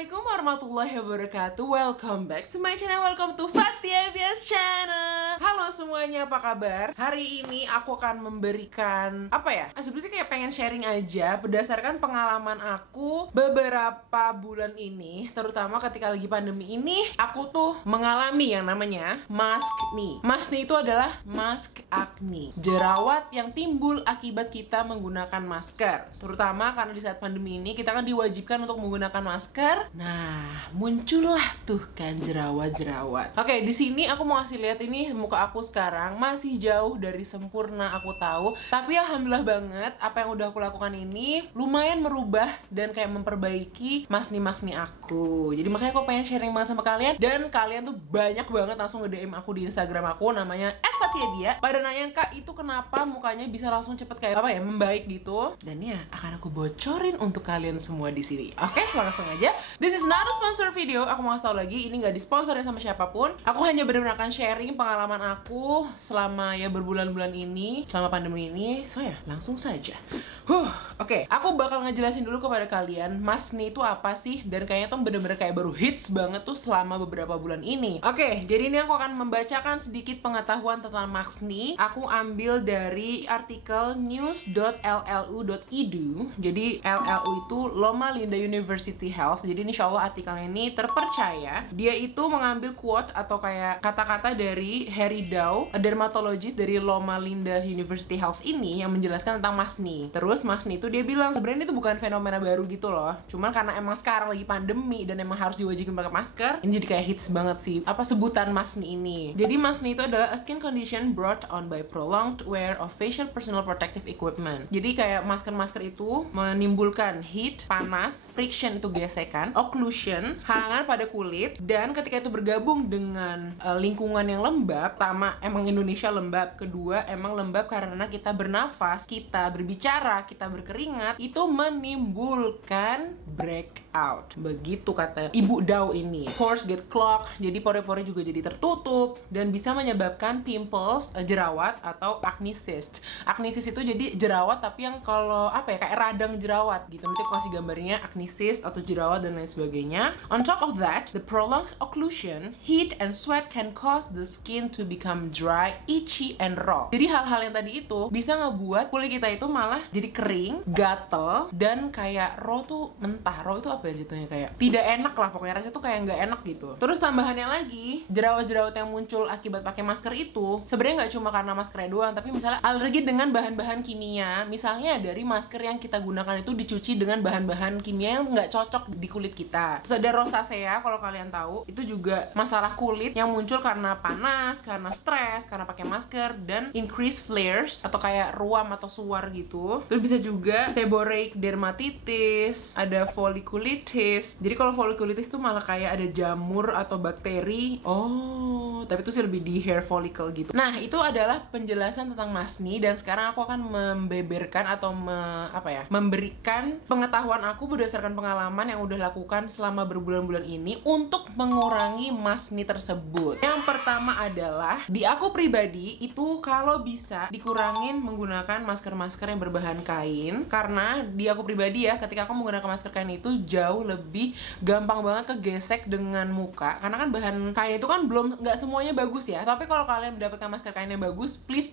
Assalamualaikum warahmatullahi wabarakatuh. Welcome back to my channel. Welcome to Fathia Bias channel. Halo semuanya, apa kabar? Hari ini aku akan memberikan sebenarnya kayak pengen sharing aja berdasarkan pengalaman aku beberapa bulan ini, terutama ketika lagi pandemi ini. Aku tuh mengalami yang namanya maskne. Maskne itu adalah mask acne, jerawat yang timbul akibat kita menggunakan masker. Terutama karena di saat pandemi ini kita kan diwajibkan untuk menggunakan masker. Nah, muncullah tuh kan jerawat-jerawat. Oke, di sini aku mau kasih lihat ini muka aku sekarang masih jauh dari sempurna, aku tahu. Tapi alhamdulillah banget apa yang udah aku lakukan ini lumayan merubah dan kayak memperbaiki maskne aku. Jadi makanya aku pengen sharing banget sama kalian, dan kalian tuh banyak banget langsung nge-DM aku di Instagram aku namanya @fathia. Pada nanya, "Kak, itu kenapa mukanya bisa langsung cepet kayak membaik gitu?" Dan ya akan aku bocorin untuk kalian semua di sini. Oke, langsung aja. This is not a sponsor video. Aku mau kasih tau lagi, ini nggak disponsorin sama siapapun. Aku hanya benar-benar akan sharing pengalaman aku selama berbulan-bulan ini, selama pandemi ini. So ya, langsung saja. Oke, aku bakal ngejelasin dulu kepada kalian maskne itu apa sih, dan kayaknya tuh bener-bener kayak baru hits banget tuh selama beberapa bulan ini. Oke, jadi ini aku akan membacakan sedikit pengetahuan tentang maskne. Aku ambil dari artikel news.llu.edu. Jadi LLU itu Loma Linda University Health. Jadi insya Allah artikelnya ini terpercaya. Dia itu mengambil quote atau kayak kata-kata dari Harry Dow, dermatologis dari Loma Linda University Health ini, yang menjelaskan tentang maskne. Terus maskne itu dia bilang sebenarnya itu bukan fenomena baru gitu loh. Cuman karena emang sekarang lagi pandemi dan emang harus diwajibkan pakai masker, ini jadi kayak hits banget sih sebutan maskne ini. Jadi maskne itu adalah a skin condition brought on by prolonged wear of facial personal protective equipment. Jadi kayak masker-masker itu menimbulkan heat, panas, friction itu gesekan, occlusion, halangan pada kulit, dan ketika itu bergabung dengan lingkungan yang lembab. Pertama, emang Indonesia lembab. Kedua, emang lembab karena kita bernafas, kita berbicara, kita berkeringat, itu menimbulkan breakout. Begitu kata Ibu Dow ini. Pores get clogged, jadi pori-pori juga jadi tertutup, dan bisa menyebabkan pimples, jerawat, atau acne cyst. Acne cyst itu jadi jerawat tapi yang kalau kayak radang jerawat gitu. Nanti aku kasih gambarnya acne cyst atau jerawat dan lain sebagainya. On top of that, the prolonged occlusion, heat and sweat can cause the skin to become dry, itchy, and raw. Jadi hal-hal yang tadi itu bisa ngebuat kulit kita itu malah jadi kering, gatel, dan kayak raw tuh mentah. Raw itu apa ya jatuhnya, kayak tidak enak lah pokoknya, rasanya tuh kayak nggak enak gitu. Terus tambahannya lagi, jerawat-jerawat yang muncul akibat pakai masker itu sebenarnya nggak cuma karena maskernya doang, tapi misalnya alergi dengan bahan-bahan kimia. Misalnya dari masker yang kita gunakan itu dicuci dengan bahan-bahan kimia yang nggak cocok di kulit kita. Terus ada rosacea, kalau kalian tahu, itu juga masalah kulit yang muncul karena panas, karena stres, karena pakai masker, dan increased flares atau kayak ruam atau suar gitu. Terus bisa juga seborrheic dermatitis, ada folliculitis. Jadi kalau folliculitis itu malah kayak ada jamur atau bakteri. Tapi itu sih lebih di hair follicle gitu. Nah, itu adalah penjelasan tentang maskne, dan sekarang aku akan membeberkan atau memberikan pengetahuan aku berdasarkan pengalaman yang udah lakukan selama berbulan-bulan ini untuk mengurangi maskne tersebut. Yang pertama adalah di aku pribadi itu kalau bisa dikurangin menggunakan masker-masker yang berbahan kain, karena di aku pribadi ketika aku menggunakan masker kain itu jauh lebih gampang banget kegesek dengan muka, karena kan bahan kain itu kan nggak semuanya bagus ya. Tapi kalau kalian mendapatkan masker kain yang bagus, please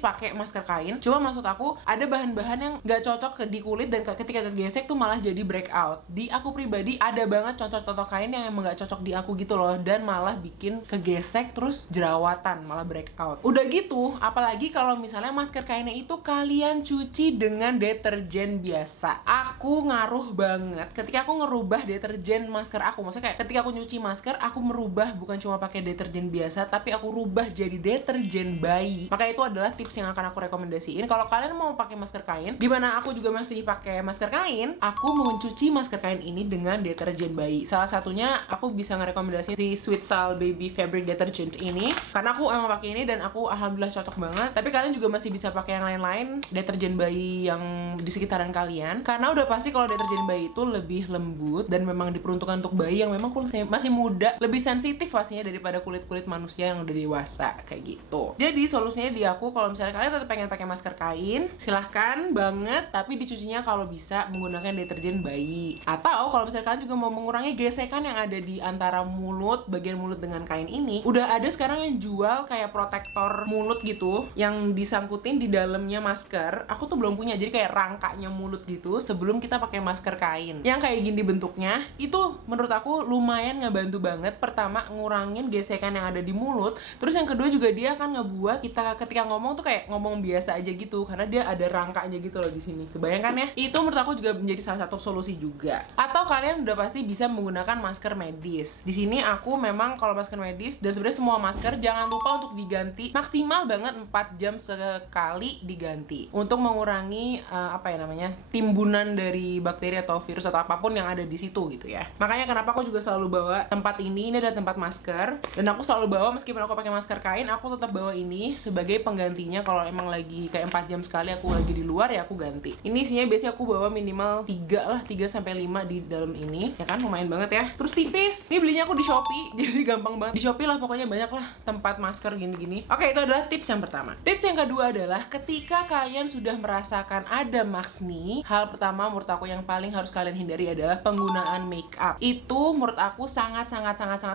pakai masker kain. Cuma maksud aku ada bahan-bahan yang nggak cocok di kulit, dan ketika kegesek tuh malah jadi breakout. Di aku pribadi ada banget contoh-contoh kain yang emang nggak cocok di aku gitu loh, dan malah bikin kegesek terus jerawatan, malah breakout. Udah gitu, apalagi kalau misalnya masker kainnya itu kalian cuci dengan deterjen biasa. Aku ngaruh banget ketika aku ngerubah deterjen masker aku. Maksudnya kayak ketika aku nyuci masker, aku merubah bukan cuma pakai deterjen biasa, tapi aku rubah jadi deterjen bayi. Maka itu adalah tips yang akan aku rekomendasiin. Kalau kalian mau pakai masker kain, dimana aku juga masih pakai masker kain, aku mencuci masker kain ini dengan deterjen bayi. Salah satunya aku bisa ngerekomendasiin si Sweet Sal Baby Fabric Detergent ini, karena aku emang pakai ini dan aku alhamdulillah cocok banget. Tapi kalian juga masih bisa pakai yang lain-lain, deterjen bayi bayi yang di sekitaran kalian, karena udah pasti kalau deterjen bayi itu lebih lembut dan memang diperuntukkan untuk bayi yang memang kulitnya masih muda, lebih sensitif pastinya daripada kulit-kulit manusia yang udah dewasa kayak gitu. Jadi solusinya di aku, kalau misalnya kalian tetap pengen pakai masker kain, silahkan banget, tapi dicucinya kalau bisa menggunakan deterjen bayi. Atau kalau misalnya kalian juga mau mengurangi gesekan yang ada di antara mulut, bagian mulut dengan kain ini, udah ada sekarang yang jual kayak protektor mulut gitu yang disangkutin di dalamnya masker. Aku tuh belum punya, jadi kayak rangkanya mulut gitu sebelum kita pakai masker kain yang kayak gini bentuknya. Itu menurut aku lumayan ngebantu banget. Pertama, ngurangin gesekan yang ada di mulut. Terus yang kedua juga dia akan ngebuat kita ketika ngomong tuh kayak ngomong biasa aja gitu, karena dia ada rangkanya gitu loh di sini. Kebayangkan ya? Itu menurut aku juga menjadi salah satu solusi juga. Atau kalian udah pasti bisa menggunakan masker medis. Di sini aku memang kalau masker medis dan sebenarnya semua masker jangan lupa untuk diganti maksimal banget 4 jam sekali diganti untuk mengurangi timbunan dari bakteri atau virus atau apapun yang ada di situ gitu ya. Makanya kenapa aku juga selalu bawa tempat ini adalah tempat masker, dan aku selalu bawa meskipun aku pakai masker kain, aku tetap bawa ini sebagai penggantinya kalau emang lagi kayak 4 jam sekali aku lagi di luar ya aku ganti. Ini isinya biasanya aku bawa minimal 3 sampai 5 di dalam ini, ya kan, lumayan banget ya. Terus tipis, ini belinya aku di Shopee, jadi gampang banget. Di Shopee lah pokoknya, banyak lah tempat masker gini-gini. Oke, itu adalah tips yang pertama. Tips yang kedua adalah ketika kalian sudah merasakan ada maksni, hal pertama menurut aku yang paling harus kalian hindari adalah penggunaan make up. Itu menurut aku sangat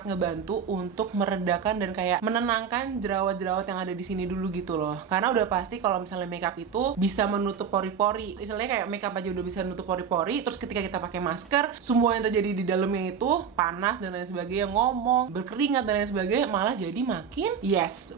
ngebantu untuk meredakan dan kayak menenangkan jerawat-jerawat yang ada di sini dulu gitu loh. Karena udah pasti kalau misalnya make up itu bisa menutup pori-pori. Misalnya kayak make up aja udah bisa menutup pori-pori, terus ketika kita pakai masker, semua yang terjadi di dalamnya itu panas dan lain sebagainya, ngomong, berkeringat dan lain sebagainya, malah jadi makin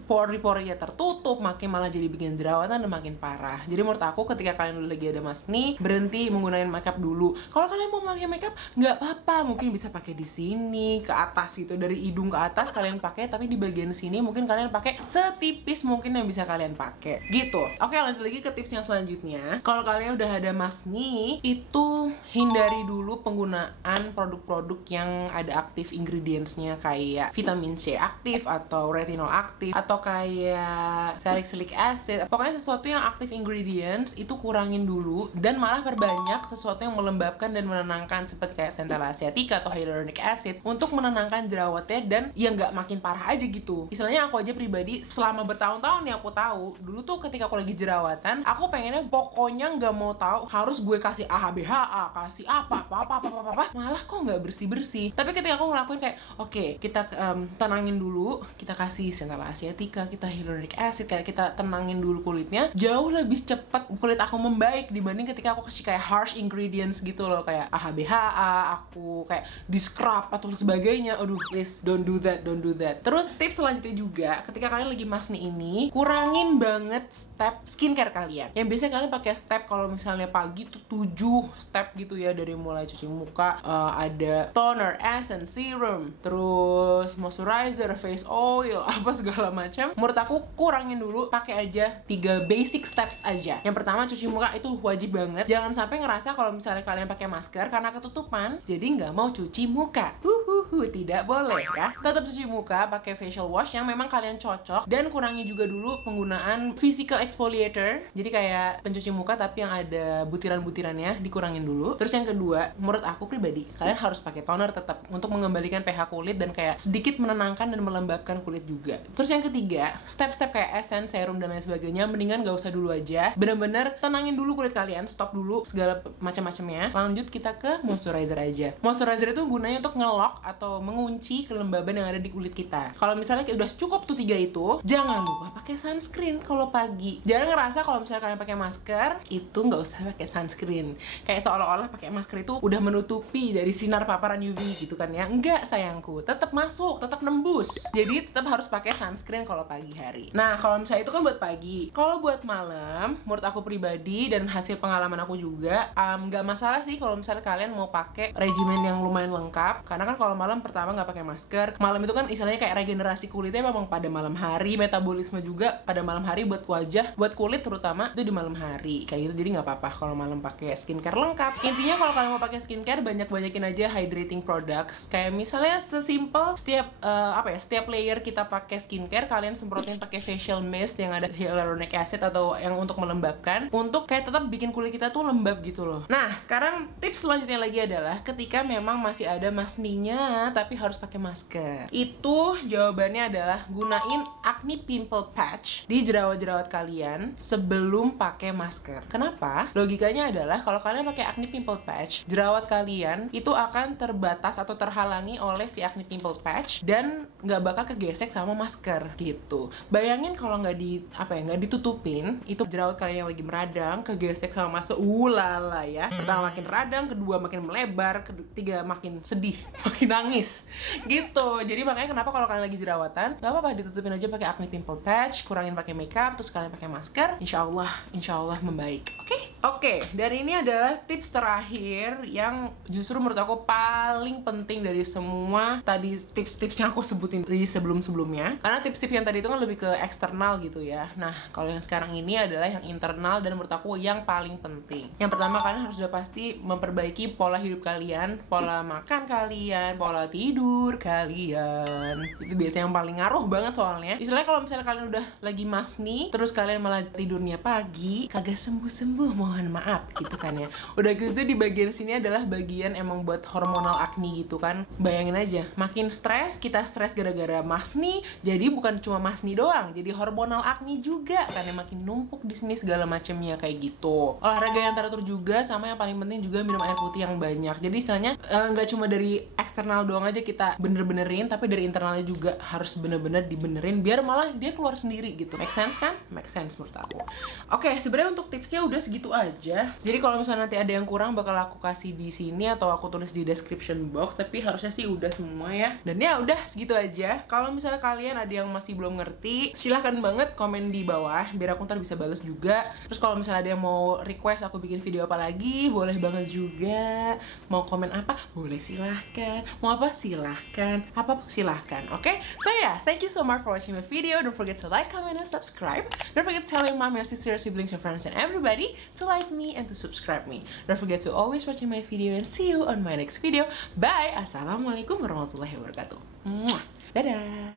pori-porinya tertutup, makin malah jadi bikin jerawatan dan makin parah. Jadi menurut aku ketika kalian lagi ada maskni, berhenti menggunakan makeup dulu. Kalau kalian mau pakai makeup nggak apa-apa, mungkin bisa pakai di sini ke atas gitu, dari hidung ke atas kalian pakai, tapi di bagian sini mungkin kalian pakai setipis mungkin yang bisa kalian pakai gitu. Oke, lanjut lagi ke tips yang selanjutnya. Kalau kalian udah ada maskni, itu hindari dulu penggunaan produk-produk yang ada aktif ingredientsnya kayak vitamin C aktif atau retinol aktif atau kayak salicylic acid. Pokoknya sesuatu yang aktif ingredients itu kurangin dulu, dan malah perbanyak sesuatu yang melembabkan dan menenangkan seperti kayak centella asiatica atau hyaluronic acid untuk menenangkan jerawatnya dan ya nggak makin parah aja gitu. Misalnya aku aja pribadi selama bertahun-tahun nih aku tahu, dulu tuh ketika aku lagi jerawatan, aku pengennya pokoknya nggak mau tahu harus gue kasih AHBHA, kasih apa, malah kok nggak bersih-bersih. Tapi ketika aku ngelakuin kayak oke, kita tenangin dulu, kita kasih centella asiatica, kita hyaluronic acid, kayak kita tenangin dulu kulitnya, jauh lebih cepat kulit aku membaik dibanding ketika aku kasih kayak harsh ingredients gitu loh, kayak AHBHA, aku kayak di scrub atau sebagainya. Aduh, please don't do that. Terus tips selanjutnya juga, ketika kalian lagi maskni ini, kurangin banget step skincare kalian. Yang biasanya kalian pakai step kalau misalnya pagi tuh 7 step gitu ya, dari mulai cuci muka, ada toner, essence, serum, terus moisturizer, face oil, apa segala macam. Menurut aku kurangin dulu, pakai aja 3 basic steps aja. Yang pertama, cuci muka itu wajib banget. Jangan sampai ngerasa kalau misalnya kalian pakai masker karena ketutupan jadi nggak mau cuci muka. Tidak boleh ya. Tetap cuci muka, pakai facial wash yang memang kalian cocok, dan kurangi juga dulu penggunaan physical exfoliator. Jadi kayak pencuci muka tapi yang ada butiran-butirannya dikurangin dulu. Terus yang kedua, menurut aku pribadi, kalian harus pakai toner tetap untuk mengembalikan pH kulit dan kayak sedikit menenangkan dan melembabkan kulit juga. Terus yang ketiga, step-step kayak essence, serum dan lain sebagainya mendingan gak usah dulu aja. Bener-bener tenangin dulu kulit kalian, stop dulu segala macam-macamnya. Lanjut kita ke moisturizer aja. Moisturizer itu gunanya untuk ngelock atau mengunci kelembaban yang ada di kulit kita. Kalau misalnya udah cukup tuh 3 itu, jangan lupa pakai sunscreen kalau pagi. Jangan ngerasa kalau misalnya kalian pakai masker itu nggak usah pakai sunscreen, kayak seolah-olah pakai masker itu udah menutupi dari sinar paparan UV gitu kan ya. Enggak sayangku, tetap masuk, tetap nembus. Jadi tetap harus pakai sunscreen kalau pagi hari. Nah, kalau misalnya itu kan buat pagi. Kalau buat malam, menurut aku pribadi dan hasil pengalaman aku juga, nggak masalah sih kalau misalnya kalian mau pakai regimen yang lumayan lengkap. Karena kan kalau malam pertama nggak pakai masker, malam itu kan istilahnya kayak regenerasi kulitnya memang pada malam hari, metabolisme juga pada malam hari buat wajah, buat kulit terutama itu di malam hari kayak gitu. Jadi nggak apa-apa kalau malam pakai skincare lengkap. Intinya kalau kalian mau pakai skincare, banyak-banyakin aja 3 hydrating products. Kayak misalnya sesimpel setiap layer kita pakai skincare, kalian semprotin pakai facial mist yang ada hyaluronic acid atau yang untuk melembabkan, untuk kayak tetap bikin kulit kita tuh lembab gitu loh. Nah, sekarang tips selanjutnya lagi adalah ketika memang masih ada masninya tapi harus pakai masker. Itu jawabannya adalah gunain acne pimple patch di jerawat-jerawat kalian sebelum pakai masker. Kenapa? Logikanya adalah kalau kalian pakai acne pimple patch, jerawat kalian itu akan terbatas atau terhalangi oleh si acne pimple patch dan nggak bakal kegesek sama masker gitu. Bayangin kalau nggak ditutupin, itu jerawat kalian yang lagi meradang kegesek sama masker, lala ya. Pertama makin radang, kedua makin melebar, ketiga makin sedih, makin nangis gitu. Jadi makanya kenapa kalau kalian lagi jerawatan, nggak apa-apa ditutupin aja pakai acne pimple patch, kurangin pakai makeup, terus kalian pakai masker, insya Allah membaik. Oke, dan ini adalah tips terakhir yang justru menurut aku paling penting dari semua tadi tips-tips yang aku sebutin di sebelum-sebelumnya. Karena tips-tips yang tadi itu kan lebih ke eksternal gitu ya. Nah, kalau yang sekarang ini adalah yang internal dan menurut aku yang paling penting. Yang pertama, kalian harus udah pasti memperbaiki pola hidup kalian, pola makan kalian, pola tidur kalian. Itu biasanya yang paling ngaruh banget soalnya. Istilahnya kalau misalnya kalian udah lagi masni, terus kalian malah tidurnya pagi, kagak sembuh-sembuh, mohon maaf gitu kan ya. Udah gitu di bagian sini adalah bagian emang buat hormonal acne gitu kan. Bayangin aja, makin stres, kita stres gara-gara masni, jadi bukan cuma masni doang, jadi hormonal acne juga karena makin numpuk di sini segala macamnya kayak gitu. Olahraga yang teratur juga, sama yang paling penting juga minum air putih yang banyak. Jadi istilahnya nggak cuma dari eksternal doang aja kita bener-benerin, tapi dari internalnya juga harus bener-bener dibenerin biar malah dia keluar sendiri gitu. Make sense kan? Make sense menurut aku. Oke, sebenarnya untuk tipsnya udah segitu aja. Jadi kalau misalnya nanti ada yang kurang bakal aku kasih di sini atau aku tulis di description box, tapi harusnya sih udah semua ya. Dan ya udah segitu aja. Kalau misalnya kalian ada yang masih belum ngerti, silahkan banget komen di bawah biar aku ntar bisa bales juga. Terus kalau misalnya ada yang mau request aku bikin video apa lagi, boleh banget juga. Mau komen apa? Boleh, silahkan. Mau apa? Silahkan. Apa? Silahkan. Oke? So yeah, thank you so much for watching my video. Don't forget to like, comment, and subscribe. Don't forget to tell your mom, your sister, your siblings, your friends, and everybody to like me and to subscribe me. Don't forget to always watching my video and see you on my next video. Bye. Assalamualaikum warahmatullahi wabarakatuh. Dadah.